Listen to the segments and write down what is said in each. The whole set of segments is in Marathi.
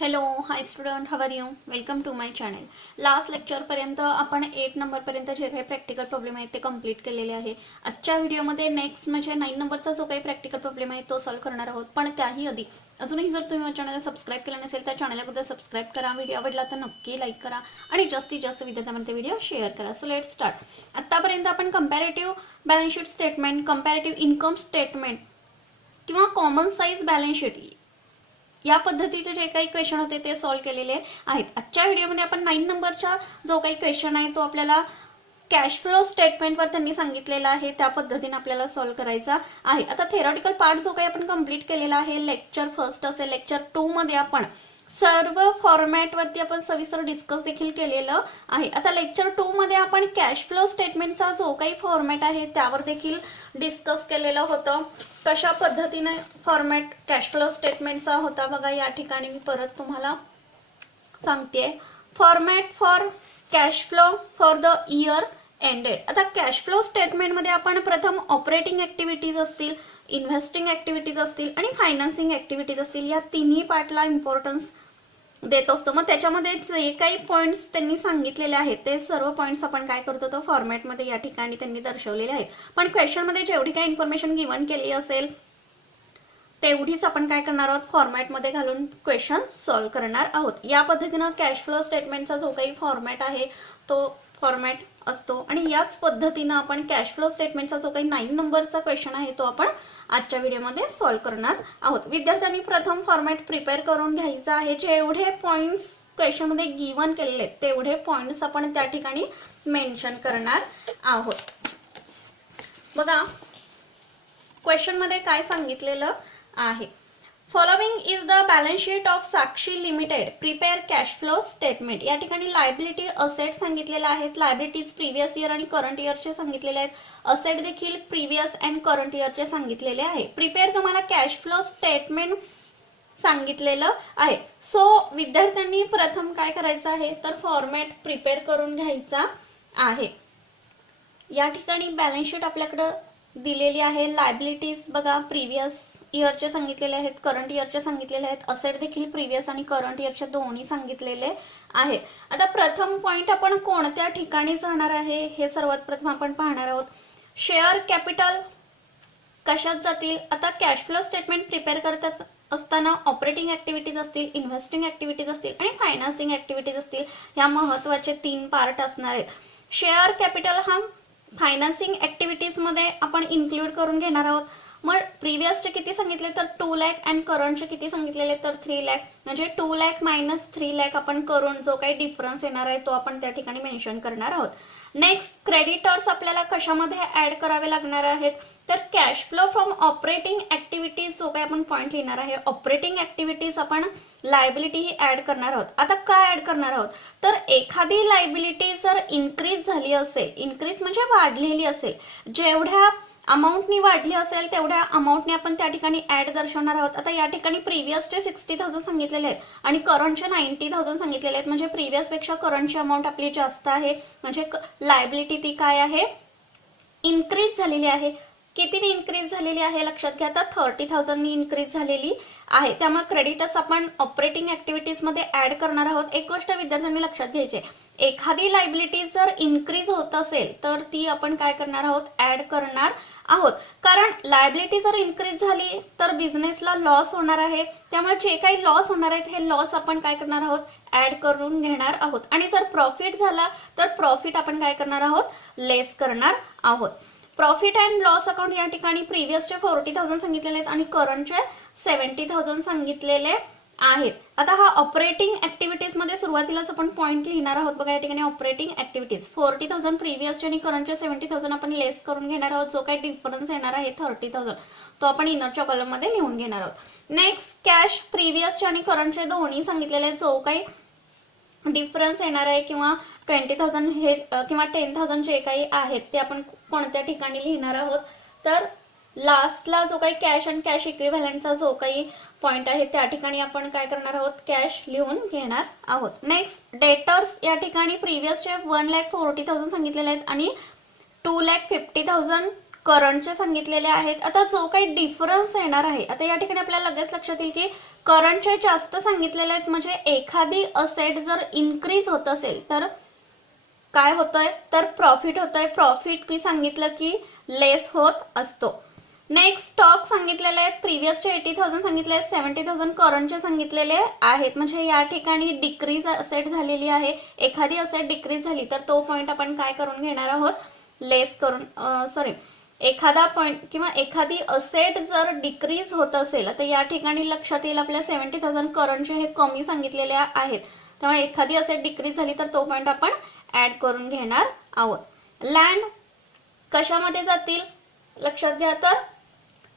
Hello hi student, how are you? Welcome to my channel. Last लेक्चरपर्यंत आपण 1 नंबरपर्यंत जे काही प्रॅक्टिकल प्रॉब्लेम आहेत ते कंप्लीट केलेले आहे. आजच्या व्हिडिओमध्ये नेक्स्ट म्हणजे 9 नंबरचा जो काही प्रॅक्टिकल प्रॉब्लेम आहे तो सॉल्व्ह करणार आहोत. पण त्याही आधी अजूनही जर तुम्ही माझ्या चॅनलला सबस्क्राईब केलं नसेल तर चॅनलला अगोदर सबस्क्राईब करा. व्हिडिओ आवडला तर नक्की लाईक करा आणि जास्तीत जास्त विद्यार्थ्यांमध्ये व्हिडिओ शेअर करा. So let's start. आतापर्यंत आपण comparative balance sheet statement, comparative income statement किंवा कॉमन साईज बॅलन्स शीट या पद्धतीचे जे काही क्वेश्चन होते ते सॉल्व्ह केलेले आहेत. आजच्या व्हिडिओमध्ये आपण 9 नंबरचा जो काही क्वेश्चन आहे तो आपल्याला कॅश फ्लो स्टेटमेंटवर त्यांनी सांगितलेला आहे त्या पद्धतीने आपल्याला सॉल्व्ह करायचा आहे. आता थेरॉटिकल पार्ट जो काही आपण कंप्लीट केलेला आहे लेक्चर फर्स्ट असेल, लेक्चर 2 मध्ये आपण सर्व फॉर्मॅटवरती आपण सविस्तर डिस्कस देखील केलेलं आहे. आता लेक्चर 2 मध्ये आपण कॅश फ्लो स्टेटमेंटचा जो काही फॉर्मॅट आहे त्यावर देखील डिस्कस केलेलं होतं. कशा पद्धतीने फॉर्मॅट कॅश फ्लो स्टेटमेंटचा होता बघा. या ठिकाणी मी परत तुम्हाला सांगते. Format for cash flow for the year ended. आता कॅश फ्लो स्टेटमेंटमध्ये आपण प्रथम ऑपरेटिंग ऍक्टिव्हिटीज असतील, इन्व्हेस्टिंग ऍक्टिव्हिटीज असतील आणि फायनान्सिंग ऍक्टिव्हिटीज असतील या तिन्ही पार्टला इम्पॉर्टन्स देत असतो. मग त्याच्यामध्ये जे काही पॉइंट्स त्यांनी सांगितलेले आहेत ते सर्व पॉइंट्स आपण काय करतो तर फॉर्मॅटमध्ये या ठिकाणी त्यांनी दर्शवलेले आहेत. पण क्वेश्चनमध्ये जेवढी काही इन्फॉर्मेशन गिवन केली असेल तेवढीच आपण काय करणार आहोत फॉर्मॅटमध्ये घालून क्वेश्चन सॉल्व्ह करणार आहोत. या पद्धतीनं कॅश फ्लो स्टेटमेंटचा जो काही फॉर्मॅट आहे तो फॉर्मॅट असतो आणि याच पद्धतीनं आपण कॅश फ्लो स्टेटमेंटचा जो काही 9 नंबरचा क्वेश्चन आहे तो आपण आजच्या व्हिडिओमध्ये सॉल्व्ह करणार आहोत. विद्यार्थ्यांनी प्रथम फॉर्मॅट प्रिपेअर करून घ्यायचा आहे. जेवढे पॉइंट्स क्वेश्चनमध्ये गिवन केलेले आहेत तेवढे पॉइंट्स आपण त्या ठिकाणी मेन्शन करणार आहोत. बघा क्वेश्चनमध्ये काय सांगितलेलं आहे. Following is the balance sheet of Sakshi limited. Prepare cash flow statement. या ठिकाणी लायबिलिटी असेट सांगितलेल्या आहेत. लायबिलिटीज प्रिव्हियस इयर आणि करंट इयरचे सांगितलेले आहेत. असेट देखील प्रिव्हियस अँड करंट इयरचे सांगितलेले आहे. प्रिपेअर तुम्हाला कॅश फ्लो स्टेटमेंट सांगितलेलं आहे. सो विद्यार्थ्यांनी प्रथम काय करायचं आहे तर फॉर्मॅट प्रिपेअर करून घ्यायचा आहे. या ठिकाणी बॅलन्स शीट आपल्याकडे दिलेली आहे. लायबिलिटीज बघा प्रिव्हियस इयरचे सांगितलेले आहेत, करंट इयरचे सांगितलेले आहेत. असेट देखील प्रिव्हियस आणि करंट इयरचे दोन्ही सांगितलेले आहेत. आता प्रथम पॉइंट आपण कोणत्या ठिकाणी जाणार आहे हे सर्वात प्रथम आपण पाहणार आहोत. शेअर कॅपिटल कशात जातील. आता कॅश फ्लो स्टेटमेंट प्रिपेअर करतात असताना ऑपरेटिंग ऍक्टिव्हिटीज असतील, इन्व्हेस्टिंग ऍक्टिव्हिटीज असतील आणि फायनान्सिंग ऍक्टिव्हिटीज असतील. या महत्त्वाचे 3 पार्ट असणार आहेत. शेअर कॅपिटल हा फायनान्सिंग ऍक्टिव्हिटीज मध्ये आपण इन्क्लूड करून घेणार आहोत. मग प्रिव्हियसचे किती सांगितले तर 2 लाख अँड करंटचे किती सांगितलेले तर 3 लाख. म्हणजे 2 लाख मायनस 3 लाख आपण करून जो काही डिफरन्स येणार आहे तो आपण त्या ठिकाणी मेन्शन करणार आहोत. नेक्स्ट क्रेडिटर्स आपल्याला कशामध्ये ऍड करावे लागणार आहेत तर cash flow from operating activities जो काही आपण पॉइंट लिहिणार आहे ऑपरेटिंग ऍक्टिव्हिटीज आपण लायबिलिटी ही ऍड करणार आहोत. आता काय ऍड करणार आहोत तर एखादी लायबिलिटी जर इन्क्रीज झाली असेल, इन्क्रीज म्हणजे वाढलेली असेल, जेवढ्या अमाऊंटनी वाढली असेल तेवढ्या अमाऊंटने आपण त्या ठिकाणी ऍड दर्शवणार आहोत. आता या ठिकाणी प्रिव्हियसचे 60,000 सांगितलेले आहेत आणि करंटचे 90,000 सांगितलेले आहेत. म्हणजे प्रिव्हियस पेक्षा करंटची अमाऊंट आपली जास्त आहे. म्हणजे लायबिलिटी ती काय आहे इन्क्रीज झालेली आहे. कितीने इन्क्रीज झालेली आहे लक्षात घ्या. आता 30,000 नी इन्क्रीज झालेली आहे. त्यामुळे क्रेडिटर्स आपण ऑपरेटिंग ऍक्टिव्हिटीज मध्ये ऍड करणार आहोत. एक गोष्ट विद्यार्थ्यांनी लक्षात घ्यायची, एखादी लायबिलिटी जर इन्क्रीज होत असेल तर ती आपण काय करणार आहोत ऍड करणार आहोत. कारण लायबिलिटी जर इन्क्रीज झाली तर बिझनेसला लॉस होणार आहे. त्यामुळे जे काही लॉस होणार आहेत हे लॉस आपण काय करणार आहोत ऍड करून घेणार आहोत. आणि जर प्रॉफिट झाला तर प्रॉफिट आपण काय करणार आहोत लेस करणार आहोत. प्रॉफिट अँड लॉस अकाउंट या ठिकाणी प्रिव्हियसचे 40,000 सांगितलेले आहेत आणि करंटचे 70,000 सांगितलेले आहेत. आता हा ऑपरेटिंग ऍक्टिव्हिटीज मध्ये सुरुवातीलाच आपण पॉइंट लिहिणार आहोत. बघा या ठिकाणी ऑपरेटिंग ऍक्टिव्हिटीज 40,000 प्रिव्हियसचे आणि करंटचे 70,000 आपण लेस करून घेणार आहोत. जो काही डिफरन्स येणार आहे 30,000 तो आपण इनरच्या कॉलम मध्ये लिहून घेणार आहोत. नेक्स्ट कॅश प्रिव्हियसचे आणि करंटचे दोन्ही सांगितलेले जो काही डिफरन्स येणार आहे किंवा 20,000 हे किंवा 10,000 जे काही आहेत ते आपण कोणत्या ठिकाणी लिहिणार आहोत तर लास्टला जो काही कॅश आणि कॅश इक्विव्हॅलंटचा जो काही पॉइंट आहे त्या ठिकाणी आपण काय करणार आहोत कॅश लिहून घेणार आहोत. नेक्स्ट डेटर्स या ठिकाणी प्रिव्हियसचे 1,40,000 सांगितलेले आहेत आणि 2,50,000 करंटचे सांगितलेले आहेत. आता जो काही डिफरन्स येणार आहे, आता या ठिकाणी आपल्याला लगेच लक्षात येईल की करंटचे जास्त सांगितलेले आहेत, म्हणजे एखादी असेट जर इन्क्रीज होत असेल तर काय होतंय, तर प्रॉफिट होतंय. प्रॉफिट मी सांगितलं की लेस होत असतो. नेक्स्ट स्टॉक सांगितलेले आहेत, प्रिव्हियसचे 80,000 सांगितले आहेत, 70,000 करंटचे सांगितलेले आहेत. म्हणजे या ठिकाणी डिक्रीज असेट झालेली आहे. एखादी असेट डिक्रीज झाली तर तो पॉईंट आपण काय करून घेणार आहोत, लेस करून एखादा पॉईंट किंवा एखादी असेट जर डिक्रीज होत असेल तर या ठिकाणी लक्षात येईल आपल्या 70,000 करंटचे हे कमी सांगितलेले आहेत. त्यामुळे एखादी असेट डिक्रीज झाली तर तो पॉईंट आपण ऍड करून घेणार आहोत. लँड कशामध्ये जातील लक्षात घ्या, तर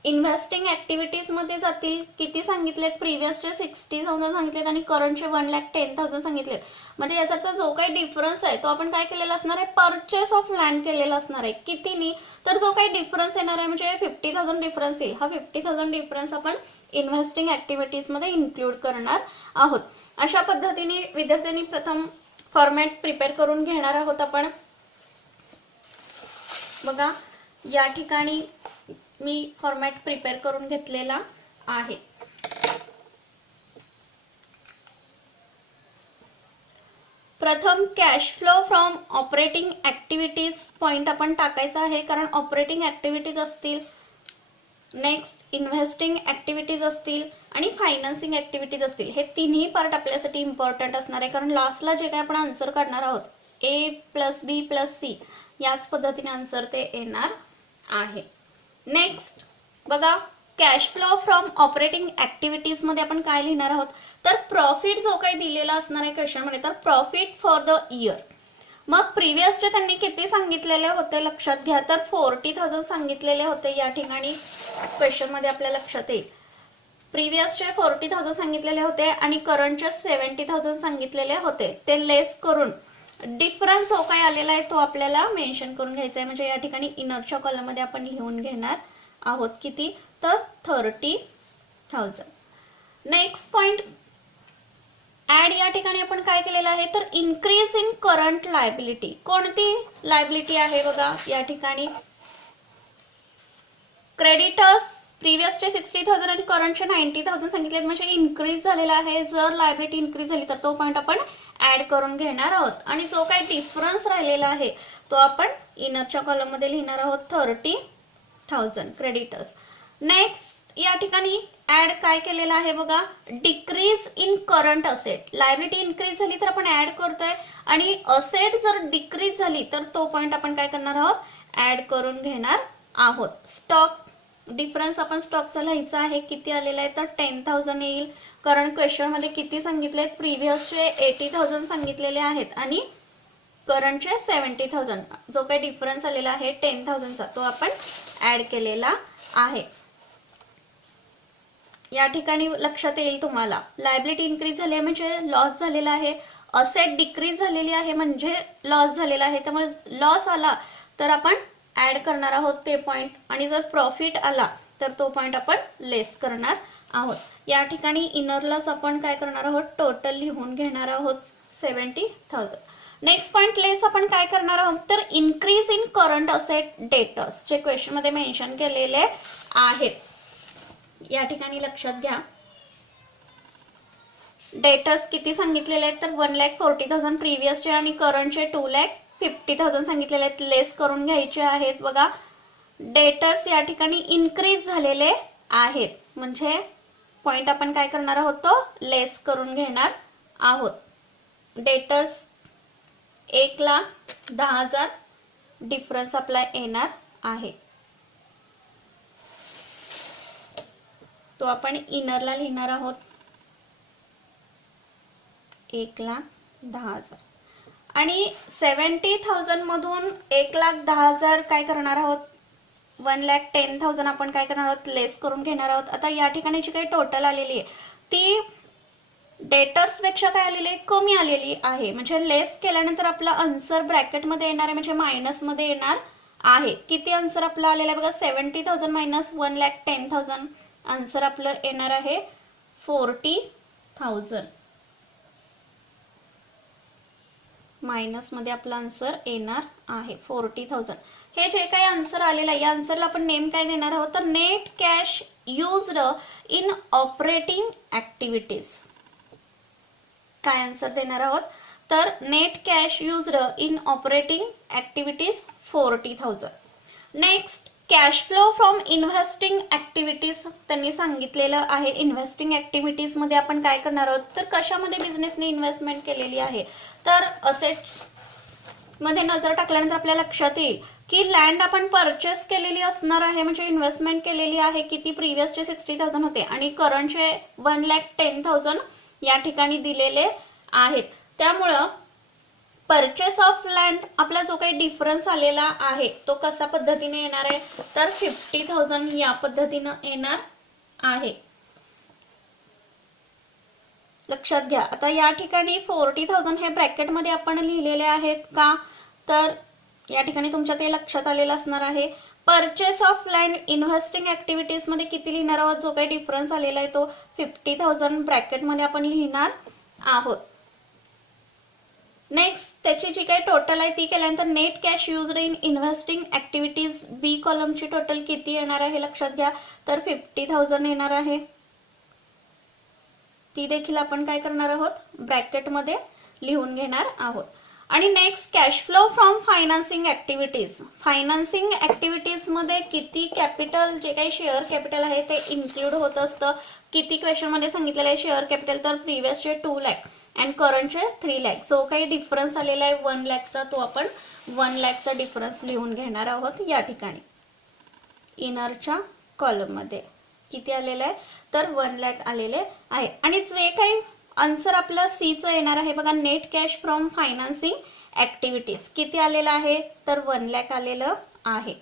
इन्व्हेस्टिंग ऍक्टिव्हिटीज मध्ये जातील. किती सांगितलेत, प्रिव्हियसचे 60,000 सांगितलेत आणि करंटचे 1,10,000 सांगितलेत. म्हणजे याचा अर्थ जो काही डिफरन्स आहे तो आपण काय केलेला असणार आहे, परचेस ऑफ लँड केलेला असणार आहे. कितीनी, तर जो काही डिफरन्स येणार आहे म्हणजे 50,000 डिफरन्स येईल. हा 50,000 डिफरन्स आपण इन्व्हेस्टिंग ऍक्टिव्हिटीज मध्ये इन्क्लूड करणार आहोत. अशा पद्धतीने विद्यार्थ्यांनी प्रथम फॉर्मॅट प्रिपेअर करून घेणार आहोत आपण. बघा या ठिकाणी मी फॉर्मॅट प्रिपेअर करून घेतलेला आहे. प्रथम cash flow from operating activities point आपण टाकायचा आहे, कारण ऑपरेटिंग ऍक्टिव्हिटीज असतील, नेक्स्ट इन्व्हेस्टिंग ऍक्टिव्हिटीज असतील आणि फायनान्सिंग ऍक्टिव्हिटीज असतील. हे तिन्ही पार्ट आपल्यासाठी इम्पॉर्टंट असणार आहे, कारण लास्टला जे काही आपण आन्सर काढणार आहोत A + B + C याच पद्धतीने आन्सर ते येणार आहे. नेक्स्ट बघा, cash flow from operating activities मध्ये आपण काय लिहिणार आहोत, तर प्रॉफिट जो काही दिलेला असणार आहे क्वेश्चन मध्ये, तर प्रॉफिट फॉर द इयर. मग प्रिव्हियसचे त्यांनी किती सांगितलेले होते लक्षात घ्या, तर 40,000 सांगितलेले होते. या ठिकाणी क्वेश्चन मध्ये आपल्या लक्षात येईल प्रिव्हियसचे 40,000 सांगितलेले होते आणि करंटचे 70,000 सांगितलेले होते. ते लेस करून डिफरन्स जो काही आलेला आहे तो आपल्याला मेन्शन करून घ्यायचा आहे. म्हणजे या ठिकाणी इनरच्या कॉलम मध्ये आपण लिहून घेणार आहोत किती, तर 30,000. Next point add. या ठिकाणी आपण काय केलेलं आहे, तर इन्क्रीज इन करंट लायबिलिटी. कोणती लायबिलिटी आहे बघा, या ठिकाणी क्रेडिटर्स प्रिव्हियसचे 60,000 आणि करंटचे 90,000 सांगितले, म्हणजे इन्क्रीज झालेला आहे. जर लायबिलिटी इन्क्रीज झाली तर तो पॉईंट आपण ऍड करून घेणार आहोत. आणि जो काही डिफरन्स राहिलेला आहे तो आपण इनरच्या कॉलम मध्ये लिहिणार आहोत, 30,000 क्रेडिटर्स. नेक्स्ट या ठिकाणी ऍड काय केलेला आहे बघा, decrease in current asset. Liability increase झाली तर आपण ऍड करतोय आणि असेट जर डिक्रीज झाली तर तो पॉईंट आपण काय करणार आहोत, ऍड करून घेणार आहोत. स्टॉक डिफरन्स आपण स्टॉकचा लिहायचा आहे, किती आलेला आहे तर 10,000 येईल. कारण क्वेश्चन मध्ये किती सांगितले, प्रिव्हियसचे 80,000 सांगितलेले आहेत आणि करंटचे 70,000. जो काही डिफरन्स आलेला आहे 10,000चा तो आपण ऍड केलेला आहे. या ठिकाणी लक्षात येईल तुम्हाला, लायबिलिटी इन्क्रीज झाली आहे म्हणजे लॉस झालेला आहे, असेट डिक्रीज झालेली आहे म्हणजे लॉस झालेला आहे. त्यामुळे लॉस आला तर आपण ऍड करणार आहोत ते पॉइंट, आणि जर प्रॉफिट आला तर तो पॉइंट आपण लेस करणार आहोत. या ठिकाणी इनरलाच आपण काय करणार आहोत, टोटल लिहून घेणार आहोत 70,000. नेक्स्ट पॉइंट लेस आपण काय करणार आहोत, तर increase in current asset debtors, जे क्वेश्चन मध्ये मेन्शन केलेले आहेत. या ठिकाणी लक्षात घ्या, डेटर्स किती सांगितलेले आहेत, तर 1,40,000 प्रिव्हियसचे आणि करंटचे 2,50,000 सांगितलेले आहेत. लेस करून घ्यायचे आहेत. बघा डेटर्स या ठिकाणी इन्क्रीज झालेले आहेत, म्हणजे पॉइंट आपण काय करणार आहोत, तो लेस करून घेणार आहोत. डेटर्स 1,10,000 डिफरन्स आपला येणार आहे, तो आपण इनरला लिहिणार आहोत 1,10,000. आणि 70,000 मधून 1,10,000 काय करणार आहोत, 1,10,000 आपण काय करणार आहोत, लेस करून घेणार आहोत. आता या ठिकाणी जी काही टोटल आलेली आहे ती डेटर्स पेक्षा काय आलेली आहे, कमी आलेली आहे. म्हणजे लेस केल्यानंतर आपला आन्सर ब्रॅकेट मध्ये येणार आहे, म्हणजे मायनस मध्ये येणार आहे. किती आन्सर आपला आलेला आहे बघा, 70,000 मायनस 1,10,000 आन्सर आपलं येणार आहे 40,000. मायनसमध्ये आपला आन्सर येणार आहे 40,000. हे जे काही आन्सर आलेलं आहे या आन्सरला आपण नेम काय देणार आहोत तर net cash used in operating activities. काय आन्सर देणार आहोत तर net cash used in operating activities 40,000. Next cash flow from investing activities त्यांनी सांगितलेलं आहे. इन्व्हेस्टिंग ऍक्टिव्हिटीज मध्ये आपण काय करणार आहोत तर कशामध्ये बिझनेसने इन्व्हेस्टमेंट केलेली आहे तर असेट मध्ये नजर टाकल्यानंतर आपल्या लक्षात येईल की लँड आपण परचेस केलेली असणार आहे म्हणजे इन्व्हेस्टमेंट केलेली आहे. किती प्रिव्हियसचे 60,000 होते आणि करंटचे 1,10,000 या ठिकाणी दिलेले आहेत. त्यामुळं परचेस ऑफ लँड आपला जो काही डिफरन्स आलेला आहे तो कशा पद्धतीने येणार आहे तर 50,000 या पद्धतीने येणार आहे. लक्षात घ्या. आता या ठिकाणी 40,000 हे ब्रॅकेटमध्ये आपण लिहिलेले आहेत का तर या ठिकाणी तुमच्या ते लक्षात आलेलं असणार आहे. Purchase of land investing activities मध्ये किती लिहिणार आहोत जो काही डिफरन्स आलेला आहे तो 50,000 ब्रॅकेटमध्ये आपण लिहिणार आहोत. नेक्स्ट त्याची जी काही टोटल आहे ती केल्यानंतर net cash used in investing activities B कॉलमची टोटल किती येणार आहे लक्षात घ्या तर 50,000 येणार आहे. ती देखील आपण काय करणार आहोत ब्रॅकेटमध्ये लिहून घेणार आहोत. आणि next cash flow from financing activities. Financing activities मध्ये किती कॅपिटल जे काही शेअर कॅपिटल आहे ते इन्क्लूड होत असतं. किती क्वेश्चन मध्ये सांगितलेलं आहे शेअर कॅपिटल तर प्रिव्हियसचे 2 लाख अँड करंटचे 3 लाख. जो काही डिफरन्स आलेला आहे 1 लाखचा तो आपण 1 लाखचा डिफरन्स लिहून घेणार आहोत या ठिकाणी इनरच्या कॉलम मध्ये. किती आलेलं आहे तर 1 लाख आलेले आहे. आणि जे काही आन्सर आपलं सी चं येणार आहे बघा net cash from financing activities किती आलेलं आहे तर 1 लाख आलेलं आहे.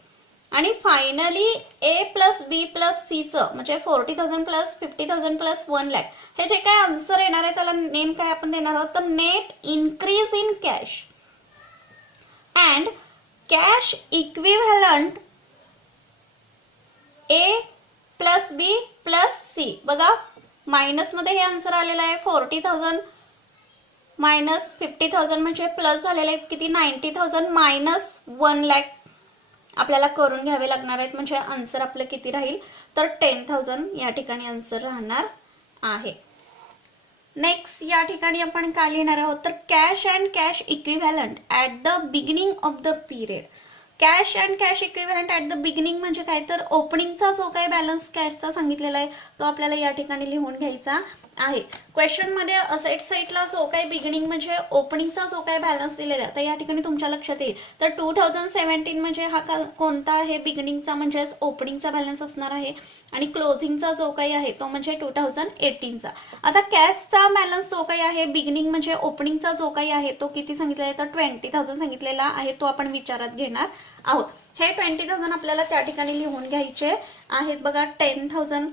आणि फायनली ए प्लस बी प्लस सी चं म्हणजे 40,000 प्लस 50,000 प्लस 1 लाख हे जे काय आन्सर येणार आहे त्याला नेम काय आपण देणार आहोत तर net increase in cash and cash equivalent A plus B plus C. बघा मायनस मध्ये हे आन्सर आलेलं आहे 40,000 मायनस 50,000 म्हणजे प्लस झालेले आहेत किती 90,000 मायनस 1 लाख आपल्याला करून घ्यावे लागणार आहेत म्हणजे आन्सर आपलं किती राहील तर 10,000 या ठिकाणी आन्सर राहणार आहे. नेक्स्ट या ठिकाणी आपण काय लिहिणार आहोत तर cash and cash equivalent at the beginning of the period. Cash and cash equivalent at the beginning म्हणजे काय तर ओपनिंगचा जो काही बॅलन्स कॅशचा सांगितलेला आहे तो आपल्याला या ठिकाणी लिहून घ्यायचा आहे. क्वेश्चन मध्ये असेट साईडला जो काही बिगिनिंग म्हणजे ओपनिंगचा जो काही बॅलन्स दिलेला आहे तर या ठिकाणी तुमच्या लक्षात येईल तर 2017 म्हणजे हा कोणता आहे बिगिनिंगचा म्हणजेच ओपनिंगचा बॅलन्स असणार आहे आणि क्लोजिंगचा जो काही आहे तो म्हणजे 2018चा. आता कॅशचा बॅलन्स जो काही आहे बिगिनिंग म्हणजे ओपनिंगचा जो काही आहे तो किती सांगितलेला आहे तर 20,000 सांगितलेला आहे तो आपण विचारात घेणार आहोत. हे 20,000 आपल्याला त्या ठिकाणी लिहून घ्यायचे आहेत बघा 10,000.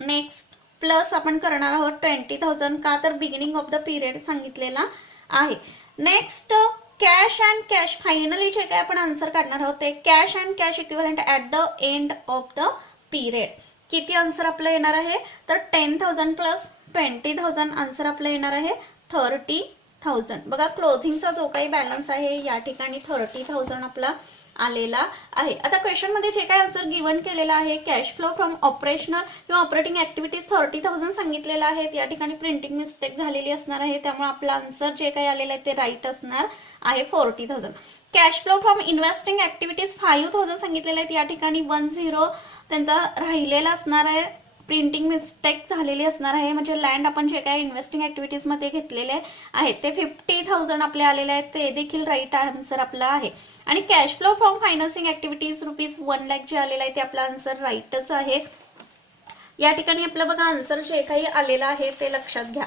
नेक्स्ट प्लस आपण करणार आहोत 20,000 का तर बिगिनिंग ऑफ द पिरियड सांगितलेला आहे. Next cash and cash finally जे काय आपण आन्सर काढणार आहोत ते cash and cash equivalent at the end of the period. किती आन्सर आपलं येणार आहे तर 10,000 प्लस 20,000 आन्सर आपलं येणार आहे 30,000. बघा क्लोजिंगचा जो काही बॅलन्स आहे या ठिकाणी 30,000 आपला आलेला आहे. आता क्वेश्चन मध्ये जे काही आन्सर गिवन केलेला आहे कॅश फ्लो फ्रॉम ऑपरेशनल किंवा ऑपरेटिंग ऍक्टिव्हिटीज 30,000 सांगितलेलं आहे. या ठिकाणी प्रिंटिंग मिस्टेक झालेली असणार आहे त्यामुळे आपलं आन्सर जे काही आलेलं आहे ते राईट असणार आहे 40,000. Cash flow from investing activities 5,000 सांगितलेलं आहे या ठिकाणी 10 त्यांचा राहिलेला असणार आहे. प्रिंटिंग मिस्टेक झालेली असणार आहे म्हणजे लँड आपण जे काही इन्व्हेस्टिंग ऍक्टिव्हिटीज मध्ये घेतलेले आहेत ते 50,000 आपले आलेले आहेत ते देखील राईट आन्सर आपला आहे. आणि cash flow from financing activities ₹1 lakh जे आलेलं आहे ते आपला आन्सर राईटच आहे. या ठिकाणी आपलं बघा आन्सर जे काही आलेलं आहे ते लक्षात घ्या.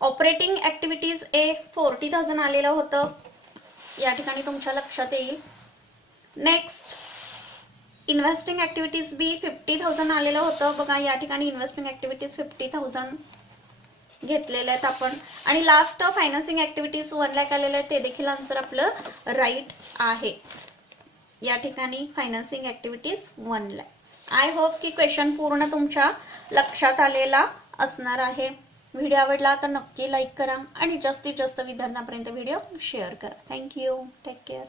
ऑपरेटिंग ऍक्टिव्हिटीज ए 40,000 आलेलं होतं या ठिकाणी तुमच्या लक्षात येईल. नेक्स्ट इन्व्हेस्टिंग ऍक्टिव्हिटीज बी 50,000 आलेलं होतं बघा या ठिकाणी इन्व्हेस्टिंग ऍक्टिव्हिटीज 50,000 घेतलेले आहेत आपण. आणि लास्ट फायनान्सिंग ऍक्टिव्हिटीज 1 लाख आलेलं आहे ते देखील आन्सर आपलं राईट आहे. या ठिकाणी financing activities 1 lakh. I hope की क्वेश्चन पूर्ण तुमच्या लक्षात आलेला असणार आहे. व्हिडिओ आवडला तर नक्की लाईक करा आणि जास्तीत जास्त विद्यार्थ्यांपर्यंत व्हिडिओ शेअर करा. थँक्यू. Take care.